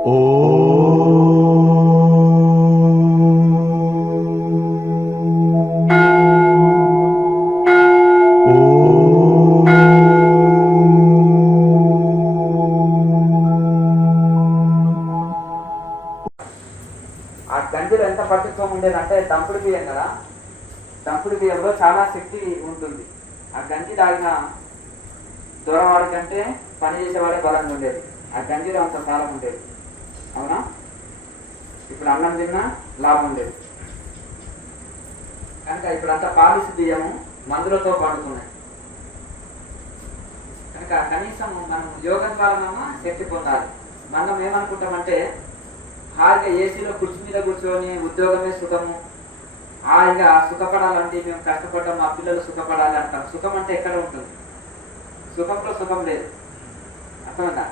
గంజిలో ఎంత పట్టుకోము ఉండేదంటే దంపుడు బియ్యం కదా, దంపుడు బియ్యంలో చాలా శక్తి ఉంటుంది. ఆ గంజి తాగిన దూరవాడి కంటే పని చేసేవాడే బలంగా ఉండేది. ఆ గంజిలో అంత సారం ఉండేది. అవునా? ఇప్పుడు అన్నం తిన్నా లాభం ఉండేది కనుక ఇప్పుడు అంతా పాలిసి బియ్యము మందులతో పండుతున్నాయి కనుక కనీసం మనం యోగం ద్వారా శక్తి పొందాలి. మనం ఏమనుకుంటామంటే హాయిగా ఏసీలో కుర్చీ మీద కూర్చొని ఉద్యోగమే సుఖము, హాయిగా సుఖపడాలంటే మేము కష్టపడ్డాం, మా పిల్లలు సుఖపడాలి అంటాం. సుఖం అంటే ఎక్కడ ఉంటుంది? సుఖంలో సుఖం లేదు. అర్థమైందా?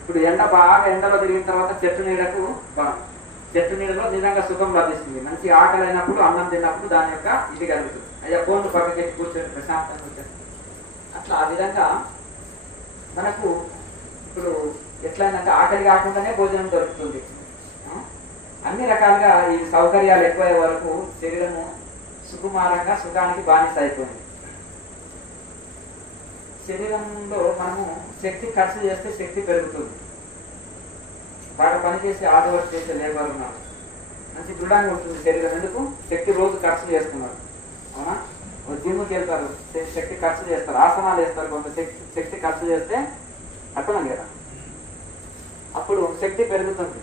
ఇప్పుడు బాగా ఎండలో తిరిగిన తర్వాత చెట్టు నీడకు చెట్టు నీడలో నిజంగా సుఖం లభిస్తుంది. మంచి ఆకలి అయినప్పుడు అన్నం తిన్నప్పుడు దాని యొక్క ఇది కలుగుతుంది. అయ్యా ఫోన్లు పక్కకెట్టి కూర్చొని ప్రశాంతంగా కూర్చొని అట్లా ఆ విధంగా మనకు ఇప్పుడు ఎట్లయిందంటే ఆకలి కాకుండానే భోజనం దొరుకుతుంది. అన్ని రకాలుగా ఈ సౌకర్యాలు ఎక్కువయ్యే వరకు శరీరము సుకుమారంగా సుఖానికి బానిస అయిపోయింది. శరీరంలో మనము శక్తి ఖర్చు చేస్తే శక్తి పెరుగుతుంది. బాగా పనిచేసి హార్డ్ వర్క్ చేసే లేబర్ ఉన్నారు, మంచి దృఢంగా ఉంటుంది శరీరం. ఎందుకు? శక్తి రోజు ఖర్చు చేస్తున్నారు. అవునా? జిమ్కి వెళ్తారు, శక్తి ఖర్చు చేస్తారు, ఆసనాలు వేస్తారు, కొంత శక్తి ఖర్చు చేస్తే అర్థం కదా, అప్పుడు శక్తి పెరుగుతుంది.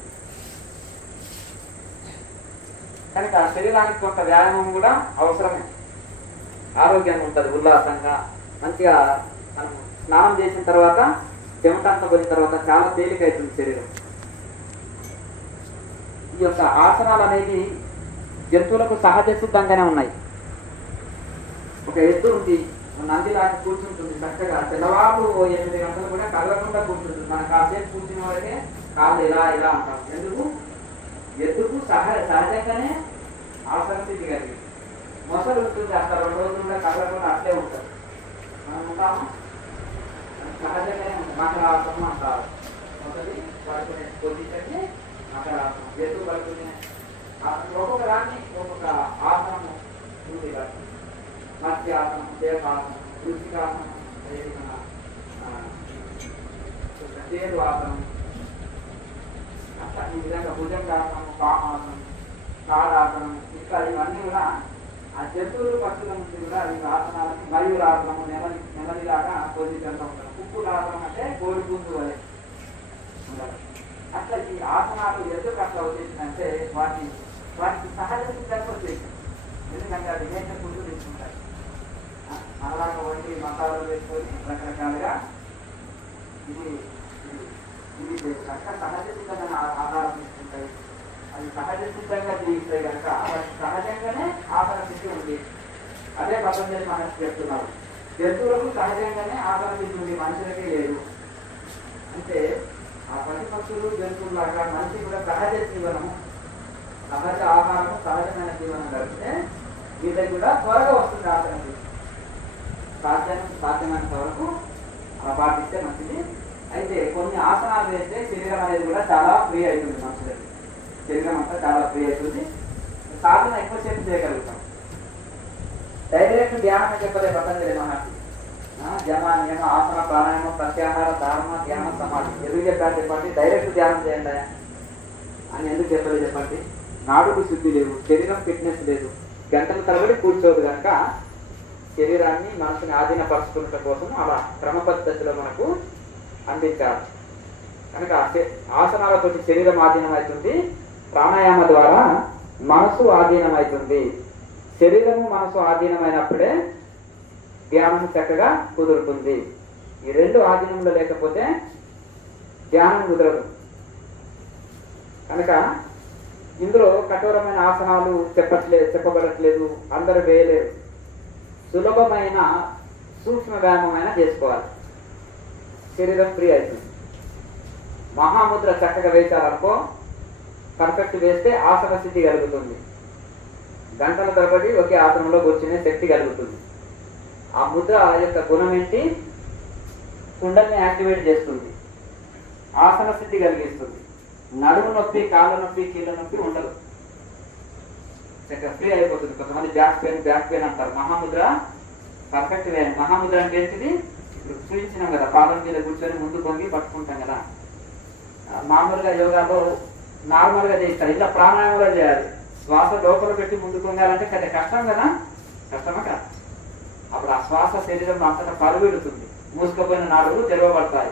కనుక శరీరానికి కొంత వ్యాయామం కూడా అవసరమే. ఆరోగ్యంగా ఉంటుంది, ఉల్లాసంగా మంచిగా. మనం స్నానం చేసిన తర్వాత చెమటంతా పోయిన తర్వాత చాలా తేలిక అవుతుంది శరీరం. ఈ యొక్క ఆసనాలు అనేది జంతువులకు సహజ సిద్ధంగానే ఉన్నాయి. ఒక ఎద్దు ఉంది, నందిలాగా కూర్చుంటుంది చక్కగా, తెల్లవారు 8 గంటలు కూడా కదలకుండా కూర్చుంటుంది. మన కాసేపు కూర్చున్న వరకే కాళ్ళు ఇలా ఇలా అంటాం. ఎందుకు? ఎద్దుకు సహజంగానే ఆసన స్థితి కలిగి. మొసలు ఉంటుంది, అక్కడ 2 రోజులు కూడా కదలకుండా అట్లే ఉంటుంది. మనం ఉంటాము, సహజంగానే ఉంటుంది. మకరాసనం అంటారు. మొదటి పడుకునే పొజిషన్ని మకరాసనం. ఎద్దు పడుకునే ఒక్కొక్క దాన్ని ఒక్కొక్క ఆసనము ఉంది. మత్స్యాసనం, దేవాసనం, వృత్తికాసనం, చేదు ఆసనం, అట్లా ఈ విధంగా భుజంగాసనం, పామాసనం, కాడాసనం, ఇట్లా ఇవన్నీ కూడా ఆ జంతువులు పక్షుల నుంచి కూడా ఈ ఆసనాలకి మయూరాసనము, నెమలిలాగా పొజిషన్లో ఉంటారు. కుక్కులాసనం అంటే కోడి పుంజు వలె. అట్లా ఈ ఆసనాలు ఎందుకు అట్లా వచ్చేసిందంటే వాటికి సహజ సిద్ధంగా వచ్చేసింది. ఎందుకంటే అది నేచర్ ఫుడ్ తీసుకుంటారు. అలాగా వంటి మసాలాలు వేసుకొని రకరకాలుగా ఇది సహజ సిద్ధమైన ఆహారం తీసుకుంటాయి. అది సహజ సిద్ధంగా జీవిస్తాయి కనుక వాటి సహజంగానే ఆహార స్థితి ఉంది. అదే పతంజలి మహర్షి చెప్తున్నారు, జంతువులకు సహజంగానే ఆహార స్థితి ఉంది, మనుషులకే లేదు. అంటే ఆ పశుపక్షులు జంతువులాగా మనిషి కూడా సహజ జీవనము, సహజ ఆహారము, సహజమైన జీవనం గడిపితే వీళ్ళకి కూడా త్వరగా వస్తుంది ఆసనం. సాధ్యమైనంత వరకు అలా పాటిస్తే మంచిది. అయితే కొన్ని ఆసనాలు వేస్తే శరీరం అనేది కూడా చాలా ఫ్రీ అవుతుంది. మనుషులకి శరీరం అంతా చాలా ఫ్రీ అవుతుంది. సాధన ఎక్కువసేపు చేయగలుగుతాం. డైరెక్ట్ ధ్యానం చెప్పలే పతంజలి మహర్షి. జమ, నియమ, ఆసన, ప్రాణాయామం, ప్రత్యాహార, ధారణ, ధ్యాన, సమాధి ఎందుకు చెప్పారు చెప్పండి? డైరెక్ట్ ధ్యానం చేయండి అని ఎందుకు చెప్పలేదు చెప్పండి? నాడుకు శుద్ధి లేదు, శరీరం ఫిట్నెస్ లేదు, గంటల తరబడి కూర్చోదు కనుక శరీరాన్ని మనసుని ఆధీనపరచుకున్న కోసం అలా క్రమ పద్ధతిలో మనకు అందించారు. కనుక ఆసనాలతో శరీరం ఆధీనమవుతుంది, ప్రాణాయామ ద్వారా మనసు ఆధీనమవుతుంది. శరీరము మనసు ఆధీనమైనప్పుడే ధ్యానం చక్కగా కుదురుతుంది. ఈ 2 ఆధీనంలో లేకపోతే ధ్యానం కుదరదు. కనుక ఇందులో కఠోరమైన ఆసనాలు చెప్పబడట్లేదు, అందరూ వేయలేరు. సులభమైన సూక్ష్మ వ్యాయామమైన చేసుకోవాలి, శరీరం ఫ్రీ అవుతుంది. మహాముద్ర చక్కగా వేశారనుకో, పర్ఫెక్ట్ వేస్తే ఆసన స్థితి కలుగుతుంది. గంటల తరబడి ఒకే ఆసనంలో కూర్చునే శక్తి కలుగుతుంది. ఆ ముద్ర యొక్క గుణం ఏంటి? కుండల్ని యాక్టివేట్ చేస్తుంది, ఆసన స్థితి కలిగిస్తుంది. నడుము నొప్పి, కాళ్ళ నొప్పి, కీళ్ళ నొప్పి ఉండదు, ఫ్రీ అయిపోతుంది. కొంతమంది బ్యాక్ పెయిన్ అంటారు. మహాముద్ర పర్ఫెక్ట్ వే. మహాముద్ర అంటే ఏంటిది? ఇప్పుడు చూపించినాం కదా, పాదం మీద కూర్చొని ముందు పొంగి పట్టుకుంటాం కదా. మామూలుగా యోగాలో నార్మల్గా చేస్తారు, ఇలా ప్రాణాయామంలో చేయాలి. శ్వాస లోపల పెట్టి ముందు పొంగాలంటే కదా కష్టం కదా, కష్టమా కదా. అప్పుడు ఆ శ్వాస శరీరంలో అంతటా పరుగెడుతుంది. మూసుకుపోయిన నాడులు తెరవబడతాయి,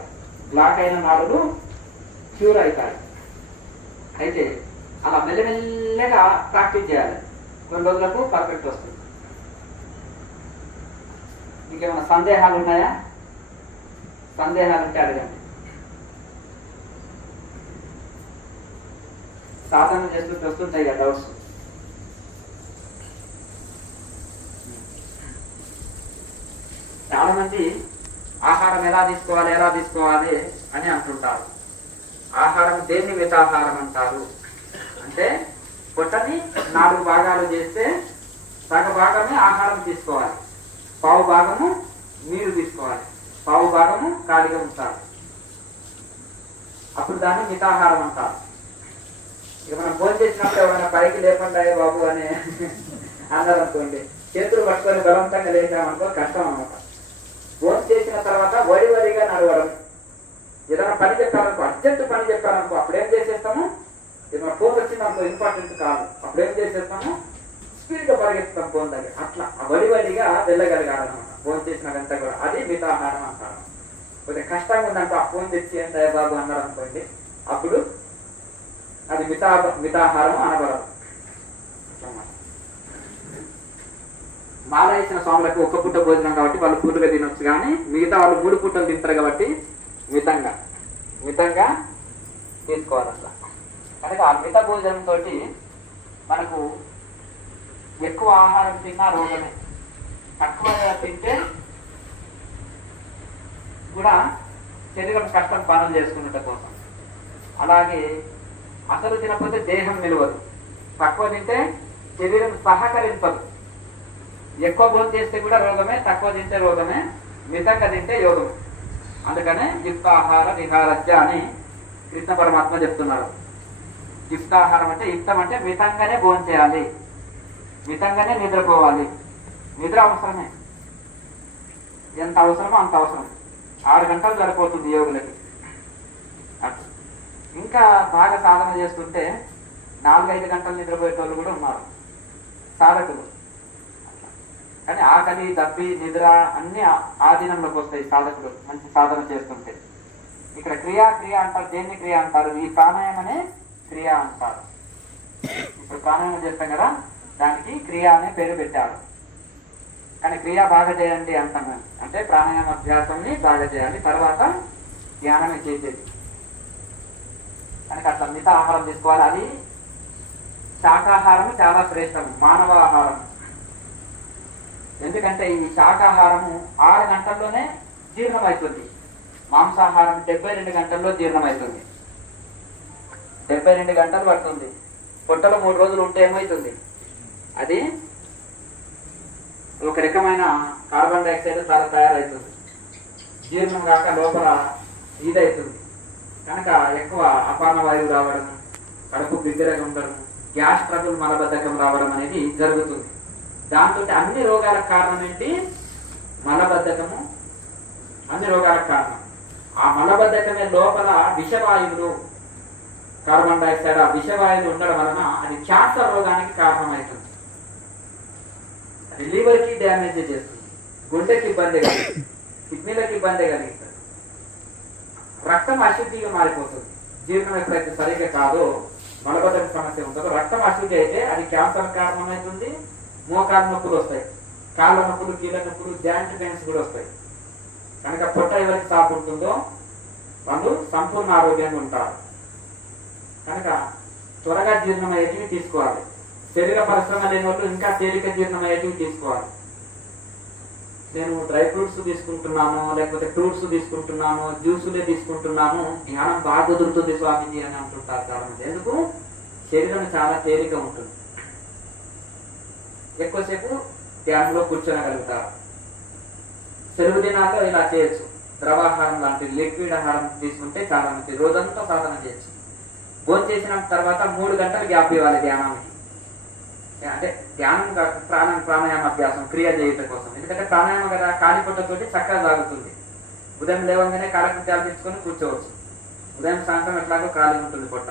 బ్లాక్ అయిన నాడులు క్యూర్ అవుతాయి. అయితే అలా మెల్లమెల్లగా ప్రాక్టీస్ చేయాలి. కొన్ని రోజులకు పర్ఫెక్ట్ వస్తుంది. ఇంకేమైనా సందేహాలు ఉన్నాయా? సందేహాలు ఉంటే అడగండి. సాధన చేస్తుంటే వస్తుంటాయి కదా డౌట్స్. చాలా మంది ఆహారం ఎలా తీసుకోవాలి అని అంటుంటారు. ఆహారం దేన్ని మితాహారం అంటారు అంటే, పొట్టని 4 భాగాలు చేస్తే సగ భాగమే ఆహారం తీసుకోవాలి, పావు భాగము నీరు తీసుకోవాలి, పావు భాగము ఖాళీగా ఉంచాలి. అప్పుడు దాన్ని మితాహారం అంటారు. ఇక మనం భోజనం చేసినప్పుడు ఎవరైనా పైకి లేకుండా బాబు అని అన్నారు అనుకోండి, చేతులు పట్టుకొని బలవంతంగా లేచామనుకో కష్టం అన్నమాట. భోజనం చేసిన తర్వాత వడిగా నడవడం. ఏదైనా పని చెప్పాలనుకో, అర్జెంట్ పని చెప్పాలనుకో, అప్పుడేం చేసేస్తాము, ఏదైనా ఫోన్ వచ్చిందనుకో ఇంపార్టెంట్ కాదు, అప్పుడేం చేసేస్తాము, స్పీడ్గా పరిగెత్తాం ఫోన్ దగ్గర. అట్లా వడిగా వెళ్ళగలగాలన్నమాట భోజనం చేసిన వెంట కూడా. అది మితాహారం అంటారు. కొద్దిగా కష్టంగా ఉందంటే ఆ ఫోన్ తెచ్చి ఎంత బాబు అన్నారు అనుకోండి, అప్పుడు అది మితాహారం అనబడదు. మాల వేసిన స్వాములకు 1 పూట భోజనం కాబట్టి వాళ్ళు పూటగా తినొచ్చు, కానీ మిగతా వాళ్ళు 3 పూటలు తింటారు కాబట్టి మితంగా తీసుకోవాలి అట్లా. కనుక ఆ మిత భోజనంతో మనకు ఎక్కువ ఆహారం తిన్నా రోగమే, తక్కువగా తింటే కూడా శరీరం కష్టం పనులు చేసుకున్నట్టు కోసం. అలాగే అసలు తినకపోతే దేహం నిలవదు, తక్కువ తింటే శరీరం సహకరించదు. ఎక్కువ భోజనం చేస్తే కూడా రోగమే, తక్కువ తింటే రోగమే, మితంగా తింటే యోగమే. అందుకనే యుక్తాహార విహారజ్య అని కృష్ణ పరమాత్మ చెప్తున్నారు. యుక్తాహారం అంటే, యుక్తం అంటే మితంగానే భోజనం చేయాలి, మితంగానే నిద్రపోవాలి. నిద్ర అవసరమే, ఎంత అవసరమో అంత అవసరం. 6 గంటలు సరిపోతుంది యోగులకి. ఇంకా బాగా సాధన చేస్తుంటే 4-5 గంటలు నిద్రపోయేటోళ్ళు కూడా ఉన్నారు సాధకులు. కానీ ఆకలి, దప్పి, నిద్ర అన్ని ఆధీనంలోకి వస్తాయి సాధకులు మంచి సాధన చేస్తుంటే. ఇక్కడ క్రియ అంటారు. దేన్ని క్రియ అంటారు? ఈ ప్రాణాయామనే క్రియ అంటారు. ఇప్పుడు ప్రాణాయామం చేస్తాం కదా, దానికి క్రియ అనే పేరు పెట్టారు. కానీ క్రియ బాగా చేయండి అంటాం, అంటే ప్రాణాయామ అభ్యాసాన్ని బాగా చేయాలి, తర్వాత ధ్యానమే చేసేది. కనుక అట్లా మిత ఆహారం తీసుకోవాలి. అది శాకాహారం చాలా శ్రేష్టం, మానవ ఆహారం. ఎందుకంటే ఈ శాకాహారము 6 గంటల్లోనే జీర్ణమవుతుంది. మాంసాహారం 72 గంటల్లో జీర్ణమవుతుంది. 72 గంటలు పడుతుంది. పొట్టలో 3 రోజులు ఉంటే ఏమవుతుంది, అది ఒక రకమైన కార్బన్ డైఆక్సైడ్ చాలా తయారవుతుంది. జీర్ణం కాక లోపల ఇదవుతుంది. కనుక ఎక్కువ అపాన వాయువు రావడం, కడుపు బిగ్గరగా ఉండడం, గ్యాస్ ట్రబుల్, మలబద్ధకం రావడం అనేది జరుగుతుంది. దాంతో అన్ని రోగాలకు కారణం ఏంటి? మలబద్ధకము. అన్ని రోగాలకు కారణం ఆ మలబద్ధకమే. లోపల విషవాయువులు, కార్బన్ డైఆక్సైడ్, ఆ విషవాయువులు ఉండడం వలన అది క్యాన్సర్ రోగానికి కారణమవుతుంది. అది లివర్కి డ్యామేజ్ చేస్తుంది, గుండెకి ఇబ్బంది కలిగిస్తుంది, కిడ్నీలకు ఇబ్బంది కలిగిస్తుంది, రక్తం అశుద్ధిగా మారిపోతుంది. జీర్ణం ఎప్పుడైతే సరిగ్గా కాదో, మలబద్ధక సమస్య ఉంటుందో, రక్తం అశుద్ధి అయితే అది క్యాన్సర్ కారణమవుతుంది. మోకాలు నొప్పులు వస్తాయి, కాళ్ళ నొప్పులు, కీళ్ళ నొప్పులు, జాయింట్ పెయిన్స్ కూడా వస్తాయి. కనుక పొట్ట ఎవరికి సాపు ఉంటుందో వాళ్ళు సంపూర్ణ ఆరోగ్యంగా ఉంటారు. కనుక త్వరగా జీర్ణమయ్యేటివి తీసుకోవాలి. శరీర పరిశ్రమ లేని వాళ్ళు ఇంకా తేలిక జీర్ణమయ్యేటివి తీసుకోవాలి. నేను డ్రై ఫ్రూట్స్ తీసుకుంటున్నాను, లేకపోతే ఫ్రూట్స్ తీసుకుంటున్నాను, జ్యూసులే తీసుకుంటున్నాను, జ్ఞానం బాగా కుదురుతుంది స్వామీజీ అని అంటుంటారు చాలా మంది. ఎందుకు? శరీరం చాలా తేలిక ఉంటుంది, ఎక్కువసేపు ధ్యానంలో కూర్చోగలుగుతారు. సెలవు దినాల్లో ఇలా చేయొచ్చు. ద్రవాహారం లాంటి లిక్విడ్ ఆహారం తీసుకుంటే చాలా మంచి, రోజంతా సాధన చేయొచ్చు. భోజనం చేసిన తర్వాత 3 గంటలు గ్యాప్ ఇవ్వాలి ధ్యానానికి. అంటే ధ్యానం ప్రాణాయామ అభ్యాసం క్రియ చేయటం కోసం. ఎందుకంటే ప్రాణాయామం కదా కాలిపొట్టతోటి చక్కగా సాగుతుంది. ఉదయం లేవగానే కాలకృత్యాలు తీసుకొని కూర్చోవచ్చు. ఉదయం సాయంత్రం ఎట్లాగో ఖాళీ ఉంటుంది పొట్ట.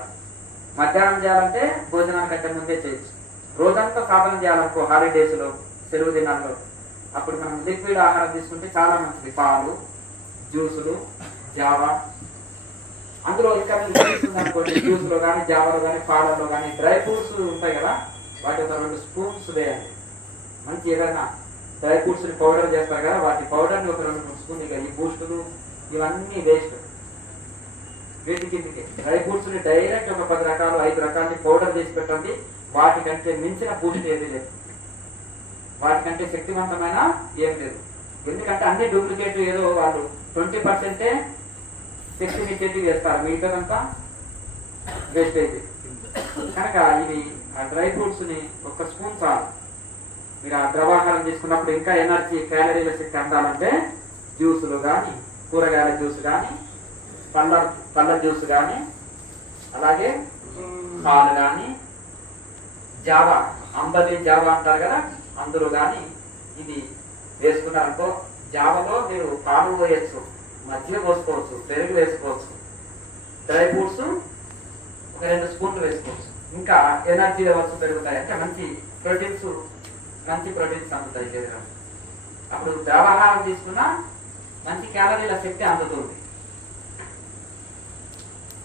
మధ్యాహ్నం చేయాలంటే భోజనానికంటే ముందే చేయొచ్చు. రోజంతా సాధన చేయాలనుకో హాలిడేస్లో, సెలవు దినాల్లో, అప్పుడు మనం లిక్విడ్ ఆహారం తీసుకుంటే చాలా మంచిది. పాలు, జ్యూసులు, జావా, అందులో ఇంకా అనుకోండి జ్యూస్లో కానీ జావాలో కానీ పాలలో కానీ డ్రై ఫ్రూట్స్ ఉంటాయి కదా, వాటి ఒక 2 స్పూన్స్ వేయండి. మంచి ఏదైనా డ్రై ఫ్రూట్స్ని పౌడర్ చేస్తారు కదా, వాటి పౌడర్ని ఒక 2-3 స్పూన్. ఇక ఈ బూస్టులు ఇవన్నీ వేస్ట్. వీటి కిందకి డ్రై ఫ్రూట్స్ని డైరెక్ట్ ఒక 10 రకాలు 5 రకాలని పౌడర్ చేసి పెట్టండి. వాటికంటే మించిన బూస్ట్ ఏది లేదు, వాటికంటే శక్తివంతమైన ఏం లేదు. ఎందుకంటే అన్ని డూప్లికేట్, ఏదో వాళ్ళు 20% శక్తినిచ్చేది వేస్తారు, మిగతాదంతా వేస్ట్ అయితే. కనుక ఇవి ఆ డ్రై ఫ్రూట్స్ని 1 స్పూన్ చాలు. మీరు ఆ ద్రవాహారం తీసుకున్నప్పుడు ఇంకా ఎనర్జీ, క్యాలరీల శక్తి అందాలంటే జ్యూసులు కానీ, కూరగాయల జ్యూస్ కానీ, పళ్ళ జ్యూస్ కానీ, అలాగే పాలు కానీ, జావా, అంబలి జావా అంటారు కదా, అందులో కానీ ఇది వేసుకున్నారనుకో, జావలో మీరు పాలు వేయచ్చు, మజ్జిగ పోసుకోవచ్చు, పెరుగు వేసుకోవచ్చు, డ్రై ఫ్రూట్స్ ఒక 2 స్పూన్లు వేసుకోవచ్చు. ఇంకా ఎనర్జీ లెవెల్స్ పెరుగుతాయి. అంటే మంచి ప్రోటీన్స్ అందుతాయి శరీరం. అప్పుడు ద్రవాహారం తీసుకున్నా మంచి క్యాలరీల శక్తి అందుతుంది.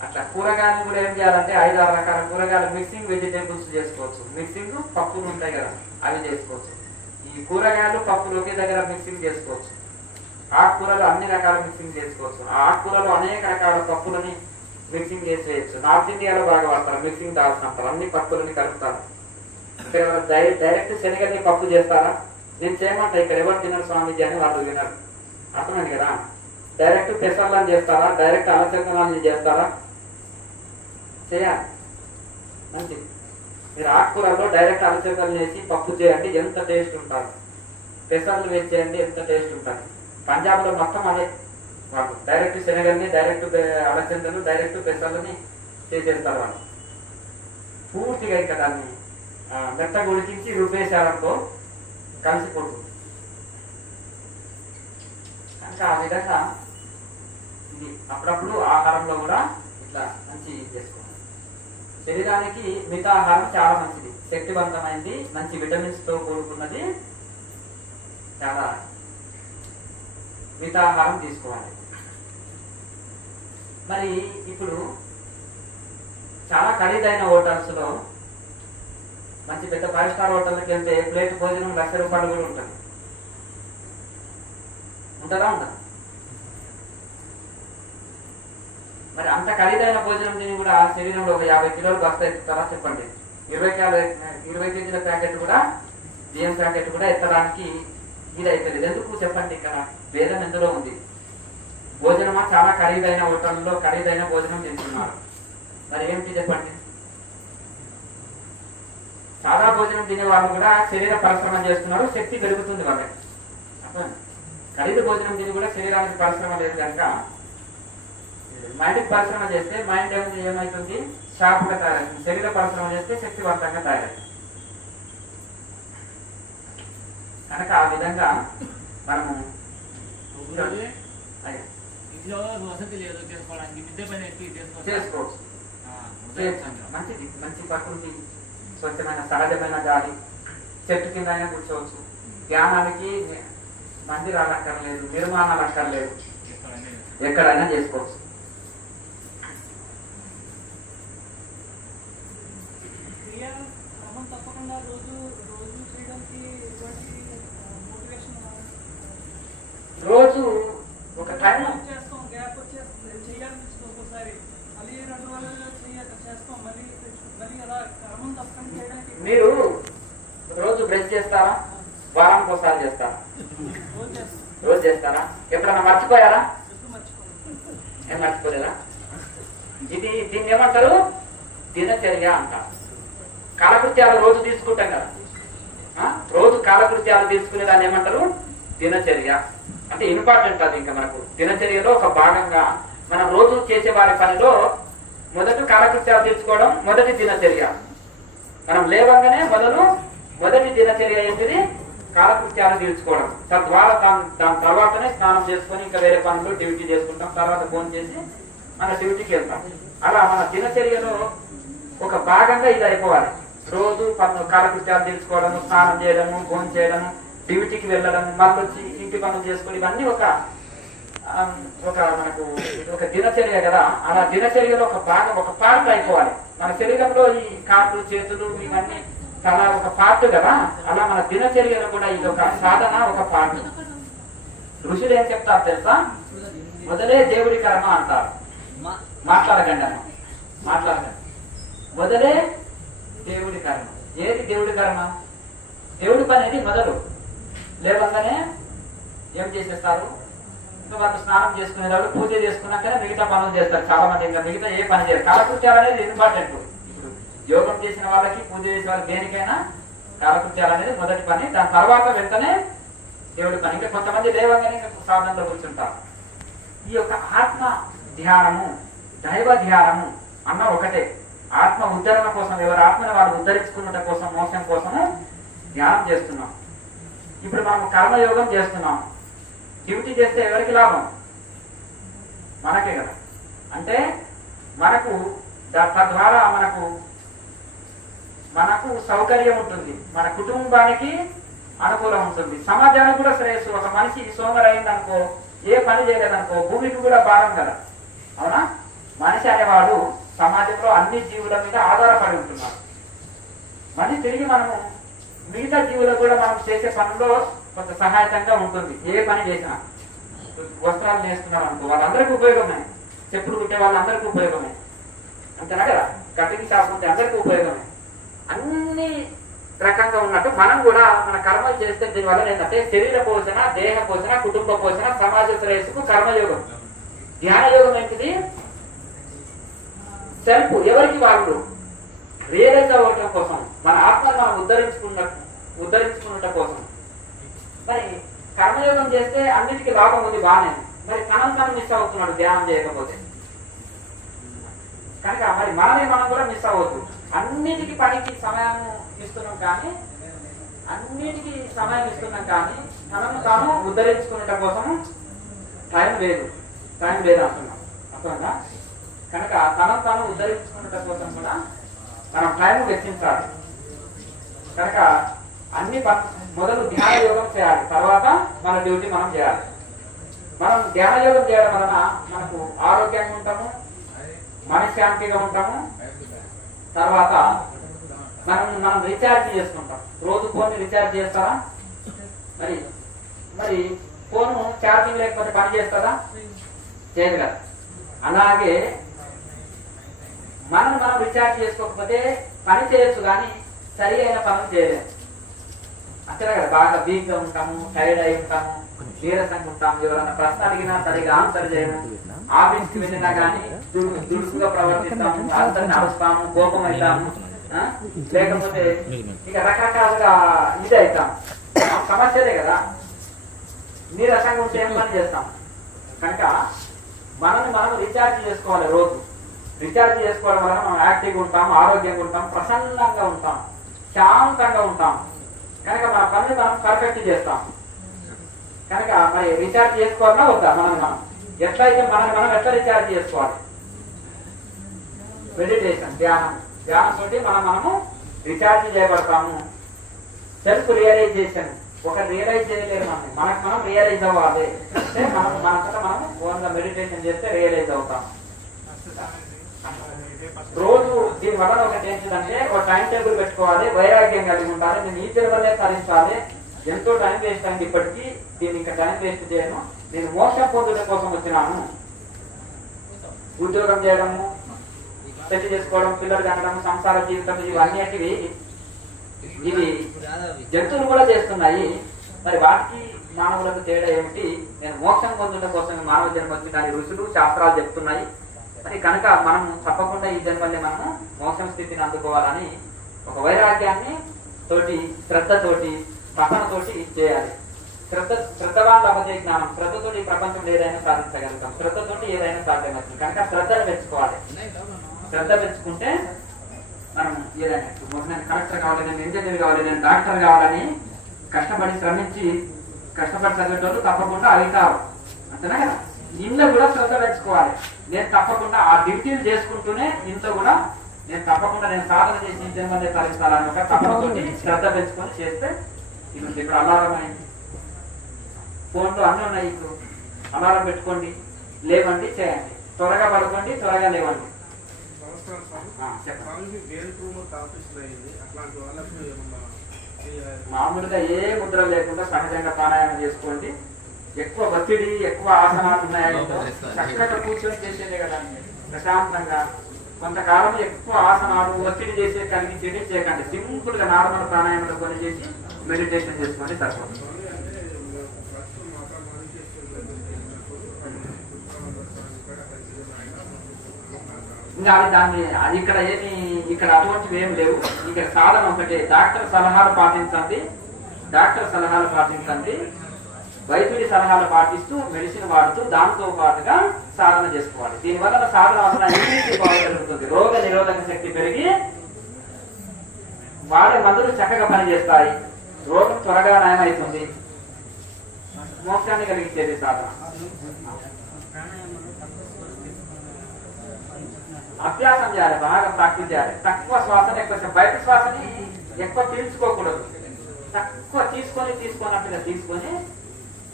అట్లా కూరగాయలు కూడా ఏం చేయాలంటే 5-6 రకాల కూరగాయలు మిక్సింగ్ వెజిటేబుల్స్ చేసుకోవచ్చు. మిక్సింగ్ పప్పులు ఉంటాయి కదా, అవి చేసుకోవచ్చు. ఈ కూరగాయలు పప్పులు ఒకే దగ్గర మిక్సింగ్ చేసుకోవచ్చు. ఆకుకూరలు అన్ని రకాల మిక్సింగ్ చేసుకోవచ్చు. ఆ ఆకుకూరలు అనేక రకాల పప్పులని మిక్సింగ్ చేసి వేయచ్చు. నార్త్ ఇండియాలో బాగా వాడతారు మిక్సింగ్ దాల్స్ అంటారు. అన్ని పప్పులని కలుపుతారు. డైరెక్ట్ శనగల్ని పప్పు చేస్తారా? నేను చేయమంటా, ఇక్కడ ఎవరు తినరు స్వామీజీ అని వాళ్ళు వినరు. అర్థమైంది కదా? డైరెక్ట్ పెసర్లను చేస్తారా? డైరెక్ట్ అలచందనాన్ని చేస్తారా? చేయాలి, మంచిది. మీరు ఆకుకూరలో డైరెక్ట్ అలచందలు వేసి పప్పు చేయండి, ఎంత టేస్ట్ ఉంటుంది. పెసర్లు వేసి చేయండి, ఎంత టేస్ట్ ఉంటుంది. పంజాబ్లో మొత్తం అదే, వాళ్ళు డైరెక్ట్ శనగల్ని, డైరెక్ట్ అలచందలు, డైరెక్ట్ పెసర్లని చేసేస్తారు. వాళ్ళు పూర్తిగా ఇంకా దాన్ని మెత్తగా ఉడికించి రుబ్బేశారనుకో కలిసిపోతుంది. కనుక ఆ విధంగా ఇది అప్పుడప్పుడు ఆహారంలో కూడా ఇట్లా మంచి చేసుకోవాలి. శరీరానికి మితాహారం చాలా మంచిది, శక్తివంతమైనది, మంచి విటమిన్స్ తో కూడుకున్నది. చాలా మితాహారం తీసుకోవాలి. మరి ఇప్పుడు చాలా ఖరీదైన హోటల్స్ లో, మంచి పెద్ద 5 స్టార్ హోటల్కి వెళ్తే ప్లేట్ భోజనం 1,00,000 రూపాయలు కూడా ఉంటుంది. ఉంటుందా? ఉండదు. మరి అంత ఖరీదైన భోజనం తిని కూడా శరీరంలో ఒక 50 కిలోలు బస్తా ఎత్తుతారా చెప్పండి? 20 కేజీల ప్యాకెట్ కూడా, బియ్యం ప్యాకెట్ కూడా ఎత్తడానికి ఇది అయిపోయింది. ఎందుకు చెప్పండి? ఇక్కడ భేదం ఎందులో ఉంది? భోజనమా చాలా ఖరీదైన హోటల్లో ఖరీదైన భోజనం తింటున్నారు. మరి ఏమిటి చెప్పండి? సాదా భోజనం తినే వాళ్ళు కూడా శరీర పరిశ్రమ చేస్తున్నారు, శక్తి పెరుగుతుంది వాళ్ళకి. ఖరీదు భోజనం తిని కూడా శరీరానికి పరిశ్రమ లేదు కనుక మైండ్కి పరిశ్రమ చేస్తే మైండ్ ఏమవుతుంది? షార్ప్గా తయారవుతుంది. శరీర పరిశ్రమ చేస్తే శక్తివంతంగా తయారవుతుంది. కనుక ఆ విధంగా మనము చేసుకోవచ్చు. మంచిది, మంచి ప్రకృతి, స్వచ్ఛమైన సహజమైన గాలి, చెట్టు కింద అయినా కూర్చోవచ్చు. ధ్యానానికి మందిరాలు అక్కర్లేదు, నిర్మాణాలు అక్కర్లేదు, ఎక్కడైనా చేసుకోవచ్చు. రోజు ఒక టైం మీరు రోజు బ్రష్ చేస్తారా? వారానికి ఒకసారి చేస్తారా? రోజు చేస్తారా? ఎప్పుడన్నా మర్చిపోయారా? ఏం మర్చిపోలేదా? దీన్ని ఏమంటారు? దినచర్య అంటారు. కాలకృత్యాలు రోజు తీసుకుంటాం కదా, రోజు కాలకృత్యాలు తీసుకునే దాన్ని ఏమంటారు? దినచర్య. అంటే ఇంపార్టెంట్ అది. ఇంకా మనకు దినచర్యలో ఒక భాగంగా మనం రోజు చేసే వారి పనిలో మొదటి కాలకృత్యాలు తీర్చుకోవడం మొదటి దినచర్య. మనం లేవంగానే మొదటి దినచర్య ఏంటిది? కాలకృత్యాలు తీర్చుకోవడం. తద్వారా దాని తర్వాతనే స్నానం చేసుకొని ఇంకా వేరే పనులు డ్యూటీ చేసుకుంటాం. తర్వాత ఫోన్ చేసి మన డ్యూటీకి వెళ్తాం. అలా మన దినచర్యలో ఒక భాగంగా ఇది అయిపోవాలి. రోజు పనులు కాలకృత్యాలు తీర్చుకోవడము, స్నానం చేయడము, ఫోన్ చేయడము, డ్యూటీకి వెళ్ళడం, మళ్ళీ వచ్చి ఇంటి పనులు చేసుకొని ఇవన్నీ ఒక మనకు ఒక దినచర్య కదా. అలా దినచర్యలో ఒక భాగం, ఒక పార్ట్ అయిపోవాలి. మన శరీరంలో ఈ కాళ్ళు, చేతులు ఇవన్నీ చాలా ఒక పార్ట్ కదా. అలా మన దినచర్యలో కూడా ఇది ఒక సాధన, ఒక పార్ట్. ఋషులు ఏం చెప్తారు తెలుసా? మొదలే దేవుడి కర్మ అంటారు. మాట్లాడకండి అన్న, మాట్లాడకండి. మొదలే దేవుడి కర్మ. ఏది దేవుడి కర్మ? దేవుడి పని అనేది మొదలు. లేవంగానే ఏం చేసేస్తారు? వాళ్ళు స్నానం చేసుకునేవాళ్ళు పూజ చేసుకున్నాకనే మిగతా పనులు చేస్తారు. చాలా మంది ఇంకా మిగతా ఏ పని చేయరు. కాలకృత్యాలు అనేది ఇంపార్టెంట్. ఇప్పుడు యోగం చేసిన వాళ్ళకి, పూజ చేసే వాళ్ళకి, దేనికైనా కాలకృత్యాలు అనేది మొదటి పని. దాని తర్వాత వెంటనే దేవుడి పని. ఇంకా కొంతమంది లేవంగానే ఇంకా సాధనలో కూర్చుంటారు. ఈ యొక్క ఆత్మ ధ్యానము, దైవ ధ్యానము అన్న ఒకటే. ఆత్మ ఉద్ధరణ కోసం, ఎవరి ఆత్మని వాళ్ళు ఉద్ధరించుకున్నట కోసం, మోసం కోసము ధ్యానం చేస్తున్నాం. ఇప్పుడు మనం కర్మయోగం చేస్తున్నాం. డ్యూటీ చేస్తే ఎవరికి లాభం? మనకే కదా. అంటే మనకు తద్వారా మనకు సౌకర్యం ఉంటుంది, మన కుటుంబానికి అనుకూలం ఉంటుంది, సమాజానికి కూడా శ్రేయస్సు. ఒక మనిషి సోమరైందనుకో, ఏ పని చేయలేదనుకో, భూమికి కూడా భారం కదా. అవునా? మనిషి అనేవాడు సమాజంలో అన్ని జీవుల మీద ఆధారపడి ఉంటున్నాడు. మళ్ళీ తిరిగి మనము మిగతా జీవులకు కూడా మనం చేసే పనుల్లో కొంత సహాయకంగా ఉంటుంది. ఏ పని చేసినా, వస్త్రాలు నేస్తున్నాం అనుకో, వాళ్ళందరికీ ఉపయోగమే. చెప్పులు కుట్టే వాళ్ళందరికీ ఉపయోగమే, అంతేనా కదా. కటింగ్ షాప్ ఉంటే అందరికీ ఉపయోగమే. అన్ని రకంగా ఉన్నట్టు మనం కూడా మన కర్మలు చేస్తే దీనివల్ల ఏంటంటే శరీర పోషణ, దేహ పోషణ, కుటుంబ పోషణ, సమాజ శ్రేయస్సుకు కర్మయోగం. ధ్యాన యోగం ఏంటిది? సెల్ఫ్, ఎవరికి వాళ్ళు రియలైజ్ అవ్వటం కోసం, మన ఆత్మను మనం ఉద్ధరించుకున్నట కోసం. మరి కర్మయోగం చేస్తే అన్నిటికీ లాభం ఉంది, బాగానే. మరి తనను మిస్ అవుతున్నాడు ధ్యానం చేయకపోతే. కనుక మరి మనం కూడా మిస్ అవ్వద్దు. అన్నిటికీ పనికి సమయం ఇస్తున్నాం కానీ తనను తాను ఉద్ధరించుకున్నట కోసం టైం లేదు అంటున్నాం. అర్థంగా? కనుక తనను తాను ఉద్ధరించుకున్నట కోసం కూడా మనం టైం వెచ్చించాలి. కనుక అన్ని మొదలు ధ్యాన యోగం చేయాలి, తర్వాత మన డ్యూటీ మనం చేయాలి. మనం ధ్యాన యోగం చేయడం వలన మనకు ఆరోగ్యంగా ఉంటాము, మనశ్శాంతిగా ఉంటాము. తర్వాత మనం రీఛార్జ్ చేసుకుంటాం. రోజు ఫోన్ రీఛార్జ్ చేస్తారా? మరి ఫోన్ ఛార్జింగ్ లేకపోతే పని చేస్తారా? చేయదు కదా. అలాగే మనం రీఛార్జ్ చేసుకోకపోతే పని చేయొచ్చు కానీ సరి అయిన పనులు చేయలేము. అంతేనా కదా. బాగా వీక్గా ఉంటాము, టైర్డ్ అయి ఉంటాము, నీరసంగా ఉంటాము. ఎవరైనా ప్రశ్న అడిగినా సరిగా ఆన్సర్ చేయము. ఆఫీస్కి వెళ్ళినా కానీ దుడుకుగా ప్రవర్తిస్తాము, ఆన్సర్ని అరుస్తాము, కోపం అవుతాము, లేకపోతే ఇక రకరకాలుగా ఇది అవుతాం. సమస్యలే కదా. నీరసంగా ఉంటే ఏం పని చేస్తాం? కనుక మనం రీఛార్జ్ చేసుకోవాలి. రోజు రీఛార్జ్ చేసుకోవడం వల్ల మనం యాక్టివ్గా ఉంటాం, ఆరోగ్యంగా ఉంటాం, ప్రసన్నంగా ఉంటాం, శాంతంగా ఉంటాం. కనుక మన పనిని మనం పర్ఫెక్ట్ చేస్తాం. కనుక మరి రీఛార్జ్ చేసుకోవాలన్నా వద్దా? మనం ఎట్లయితే మనం ఎట్లా రీఛార్జ్ చేసుకోవాలి? మెడిటేషన్, ధ్యానంతో మనము రీఛార్జ్ చేయబడతాము. Self realization. ఒక రియలైజ్ చేయలేరు, మనకు మనం రియలైజ్ అవ్వాలి. అంటే మనం ఓన్గా మెడిటేషన్ చేస్తే రియలైజ్ అవుతాం. రోజు దీని వల్ల ఒకటి ఏంటంటే ఒక టైం టేబుల్ పెట్టుకోవాలి, వైరాగ్యం కలిగి ఉండాలి. నేను ఈ వల్లే సాధించాలి. ఎంతో టైం వేస్ట్ అయింది ఇప్పటికీ, దీన్ని ఇంకా టైం వేస్ట్ చేయను. నేను మోక్షం పొందడం కోసం వచ్చినాను. ఉద్యోగం చేయడము, పెళ్లి చేసుకోవడం, పిల్లలు కనడం, సంసార జీవితం, ఇవన్నీ ఇవి జంతువులు కూడా చేస్తున్నాయి. మరి వాటికి మానవులకు తేడా ఏమిటి? నేను మోక్షం పొందడం కోసం మానవ జన్మ వచ్చి దాని ఋషులు, శాస్త్రాలు చెప్తున్నాయి. మరి కనుక మనం తప్పకుండా ఈ జన్మల్ని మనము మోక్షం స్థితిని అందుకోవాలని ఒక వైరాగ్యాన్ని తోటి, శ్రద్ధతోటి, తపనతోటి చేయాలి. శ్రద్ధవాన్ లభతే జ్ఞానం. శ్రద్ధతోటి ప్రపంచంలో ఏదైనా సాధించగలుగుతాం, శ్రద్ధతోటి ఏదైనా సాధ్యమవుతుంది. కనుక శ్రద్ధను పెంచుకోవాలి. శ్రద్ధ పెంచుకుంటే మనం ఏదైనా నేను కలెక్టర్ కావాలి, నేను ఇంజనీర్ కావాలి, నేను డాక్టర్ కావాలని కష్టపడి శ్రమించి కష్టపడి చదివేటోళ్ళు తప్పకుండా అవి కావు అంతేనా కదా. ఇంట్లో కూడా శ్రద్ధ పెంచుకోవాలి. నేను తప్పకుండా ఆ డ్యూటీలు చేసుకుంటూనే ఇంట్లో కూడా నేను తప్పకుండా నేను సాధన చేసి ఇంజనీర్ తరలించాలని ఒక తప్పకుండా శ్రద్ధ పెంచుకొని చేస్తే ఇప్పుడు అలారం అయింది, ఫోన్లో అన్నీ ఉన్నాయి. ఇప్పుడు అలారం పెట్టుకోండి, లేవండి, చేయండి, త్వరగా పడుకోండి, త్వరగా లేవండి. మామూలుగా ఏ ముద్ర లేకుండా సహజంగా ప్రాణాయామం చేసుకోండి. ఎక్కువ ఒత్తిడి ఎక్కువ ఆసనాలు ఉన్నాయో చక్కగా కూర్చొని చేసేదే కదా ప్రశాంతంగా. కొంతకాలం ఎక్కువ ఆసనాలు ఒత్తిడి చేసే కలిగించేది చేయకండి. సింపుల్ గా నార్మల్ ప్రాణాయామంలో కొని చేసి మెడిటేషన్ చేసుకోండి సరిపోతుంది. ఇంకా అది దాన్ని అది ఇక్కడ ఏమి ఇక్కడ అటువంటివి ఏమి లేవు. ఇక్కడ సాధన ఒకటే, డాక్టర్ సలహాలు పాటించండి, వైద్యుడి సలహాలు పాటిస్తూ మెడిసిన్ వాడుతూ దాంతో పాటుగా సాధన చేసుకోవాలి. దీనివల్ల సాధన వలన ఇమ్యూనిటీ పవర్ పెరుగుతుంది, రోగ నిరోధక శక్తి పెరిగి వాడే మందులు చక్కగా పనిచేస్తాయి, రోగం త్వరగా నయమవుతుంది, మోక్షాన్ని కలిగించేది సాధన. అభ్యాసం చేయాలి, బాగా ప్రాక్టీస్ చేయాలి. తక్కువ శ్వాసని ఎక్కువ, బయట శ్వాసని ఎక్కువ పీల్చుకోకూడదు. తక్కువ తీసుకున్నట్టుగా తీసుకొని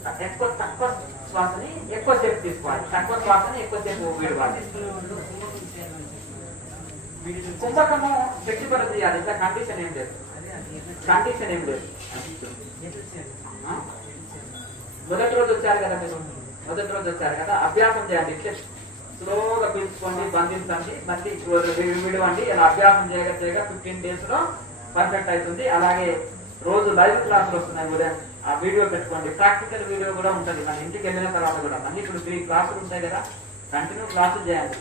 తక్కువ శ్వాసని ఎక్కువసేపు తీసుకోవాలి, తక్కువ శ్వాసని ఎక్కువసేపు విడవాలి. కుంభకము శక్తిపరం చేయాలి. ఇంత కండిషన్ ఏం లేదు. మొదటి రోజు వచ్చారు కదా మీరు, అభ్యాసం చేయండి. ఇట్లా స్లోగా పీల్చుకోండి, బంధించండి, మళ్ళీ విడవండి. ఇలా అభ్యాసం చేయగా 15 days లో పర్ఫెక్ట్ అవుతుంది. అలాగే రోజు లైవ్ క్లాసులు వస్తున్నాయి ఉదయం, ఆ వీడియో పెట్టుకోండి. ప్రాక్టికల్ వీడియో కూడా ఉంటుంది మన ఇంటికి వెళ్ళిన తర్వాత కూడా. మళ్ళీ ఇప్పుడు 3 క్లాసులు ఉంటాయి కదా, కంటిన్యూ క్లాసులు చేయండి,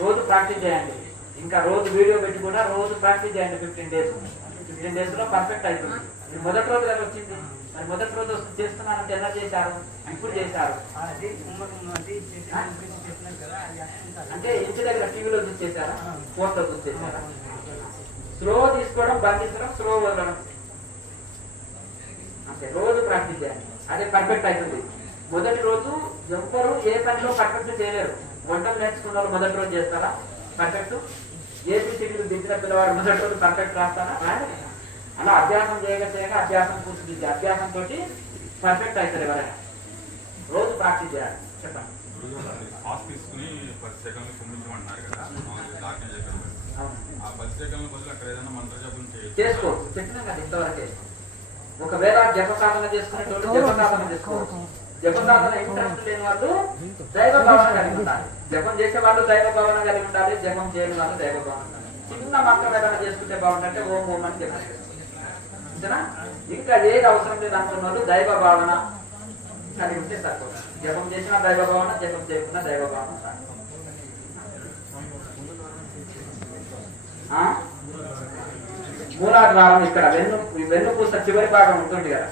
రోజు ప్రాక్టీస్ చేయండి. ఇంకా రోజు వీడియో పెట్టి కూడా రోజు ప్రాక్టీస్ చేయండి. 15 days లో పర్ఫెక్ట్ అవుతుంది. మొదటి రోజు కదా వచ్చింది, మరి మొదటి రోజు చేస్తున్నానంటే ఎలా చేశారు? ఇప్పుడు చేశారు అంటే ఇంటి దగ్గర టీవీలో చూసేసారా, ఫోన్లో చూసేసారా? స్లో తీసుకోవడం, బంధించడం, స్లో వదలడం అంటే రోజు ప్రాక్టీస్ చేయాలి. అదే పర్ఫెక్ట్ అవుతుంది. మొదటి రోజు ఎవ్వరు ఏ పనిలో పర్ఫెక్ట్ చేయలేరు. వంటలు నేర్చుకున్న వాళ్ళు మొదటి రోజు చేస్తారా పర్ఫెక్ట్? ఏబిసిడీలు దించిన పిల్లవాడు మొదటి రోజు పర్ఫెక్ట్ రాస్తారా? అలా అభ్యాసం చేయగా అభ్యాసం పూర్తి అభ్యాసంతో పర్ఫెక్ట్ అవుతారు ఎవరైనా. రోజు ప్రాక్టీస్ చేయాలి. చెప్పండి. చేసుకోవచ్చు, చెప్పినా కదా ఇంతవరకే. ఒకవేళ జప సాధన చేసుకునేటోళ్ళు జప సాధన చేసుకోవచ్చు. జప సాధన ఇంట్రెస్ట్ లేని వాళ్ళు దైవ భావన కలిగి ఉండాలి. జపం చేసే వాళ్ళు దైవ భావన కలిగి ఉండాలి, జపం చేయని వాళ్ళు దైవ భావన. చిన్న మంత్రం ఏదైనా చేసుకుంటే బాగుంటే ఓం ఓం అని చెప్పాలి. ఇంకా ఏది అవసరం లేదు అనుకున్న వాళ్ళు దైవ భావన కలిగి ఉంటే సరిపోతుంది. జపం చేసిన దైవ భావన, జపం చేయకుండా దైవ భావన. మూలాధారం ఇక్కడ వెన్నుపూస చివరి భాగం ఉంటుంది కదా,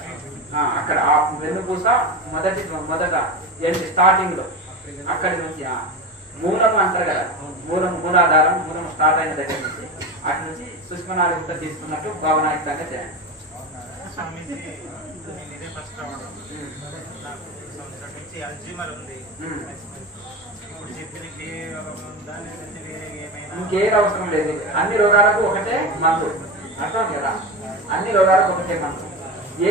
అక్కడ ఆ వెన్నుపూస మొదట ఏంటి స్టార్టింగ్ లో అక్కడి నుంచి మూలము అంటారు కదా, మూలాధారం స్టార్ట్ అయిన దగ్గర నుంచి అటు నుంచి సుష్మనాడి గుట్ట తీసుకున్నట్టు భావనాయుక్తంగా చేయండి. ఇంకేం అవసరం లేదు. అన్ని రోగాలకు ఒకటే మందు, అర్థం కదా? అన్ని రోగాలకు ఒకటే మందు.